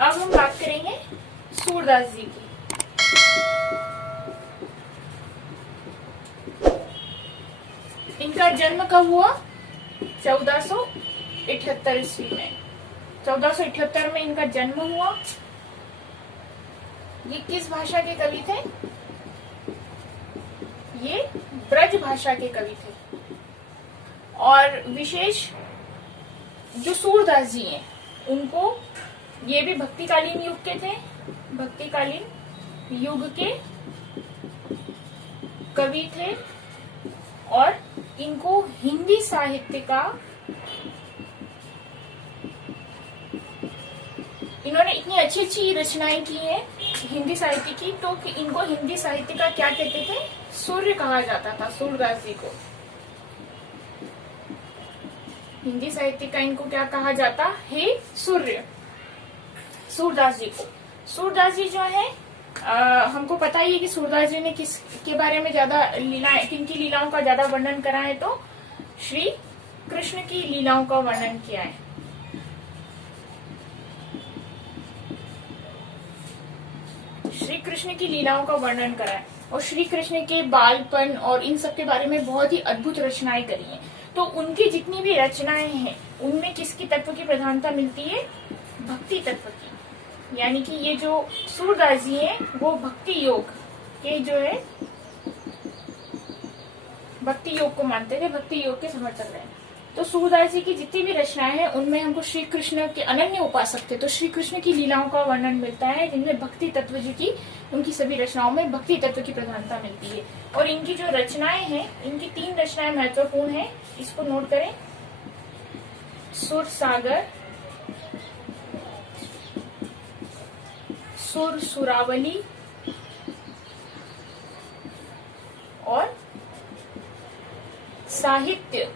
अब हम बात करेंगे सूरदास जी की। इनका जन्म कब हुआ? 1478 ईस्वी में। 1478 में इनका जन्म हुआ। ये किस भाषा के कवि थे? ये ब्रज भाषा के कवि थे। और विशेष जो सूरदास जी हैं उनको, ये भी भक्तिकालीन युग के थे, भक्तिकालीन युग के कवि थे। और इनको हिंदी साहित्य का, इन्होंने इतनी अच्छी अच्छी रचनाएं की हैं हिंदी साहित्य की, तो कि इनको हिंदी साहित्य का क्या कहते थे? सूर्य कहा जाता था सूरदास जी को। हिंदी साहित्य का इनको क्या कहा जाता है? सूर्य, सूरदास जी को। सूरदास जी जो है, हमको पता ही है कि सूरदास जी ने किस के बारे में ज्यादा लीलाएं, किनकी लीलाओं का ज्यादा वर्णन करा है? तो श्री कृष्ण की लीलाओं का वर्णन किया है। श्री कृष्ण की लीलाओं का वर्णन करा है और श्री कृष्ण के बालपन और इन सब के बारे में बहुत ही अद्भुत रचनाएं करी हैं। तो उनकी जितनी भी रचनाएं हैं उनमें किसकी तत्व की प्रधानता मिलती है? भक्ति तत्व की। यानी कि ये जो सूरदास जी हैं वो भक्ति योग के जो है, भक्ति योग को मानते थे, भक्ति योग के समर्थक रहे। तो सूरदास जी की जितनी भी रचनाएं हैं उनमें हमको श्री कृष्ण के अनन्य उपासक थे, तो श्री कृष्ण की लीलाओं का वर्णन मिलता है जिनमें भक्ति तत्व जी की, उनकी सभी रचनाओं में भक्ति तत्व की प्रधानता मिलती है। और इनकी जो रचनाएं हैं, इनकी 3 रचनाएं महत्वपूर्ण है, इसको नोट करें। सुर सागर, सुर सुरावली और साहित्य,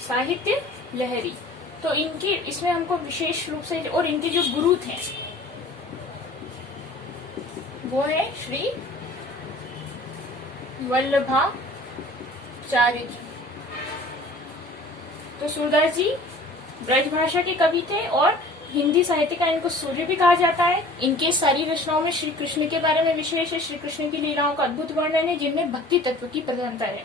साहित्य लहरी। तो इनकी इसमें हमको विशेष रूप से, और इनके जो गुरु थे वो है श्री वल्लभाचार्य जी। तो सूरदास जी ब्रज भाषा के कवि थे और हिंदी साहित्य का इनको सूर्य भी कहा जाता है। इनके सारी रचनाओं में श्री कृष्ण के बारे में विशेष है, श्री कृष्ण की लीलाओं का अद्भुत वर्णन है जिनमें भक्ति तत्व की प्रधानता है।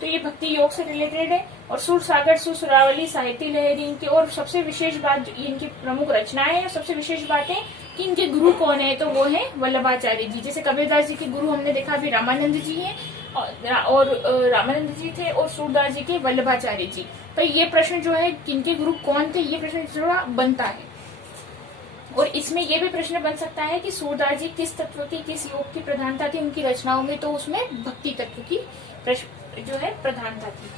तो ये भक्ति योग से रिलेटेड है। और सुर सागर, सुर सुरावली, साहित्य लहरी इनकी, और सबसे विशेष बात, इनकी प्रमुख रचनाएं हैं। सबसे विशेष बात है कि इनके गुरु कौन है? तो वो है वल्लभाचार्य जी। जैसे कबीरदास जी के गुरु हमने देखा अभी रामानंद जी हैं, और रामानंद जी थे, और सूरदास जी के वल्लभाचार्य जी। पर ये प्रश्न जो है किनके गुरु कौन थे, ये प्रश्न थोड़ा बनता है। और इसमें यह भी प्रश्न बन सकता है कि सूरदास जी किस तत्व की, किस योग की प्रधानता थी उनकी रचनाओं में? तो उसमें भक्ति तत्व की जो है प्रधानता थी।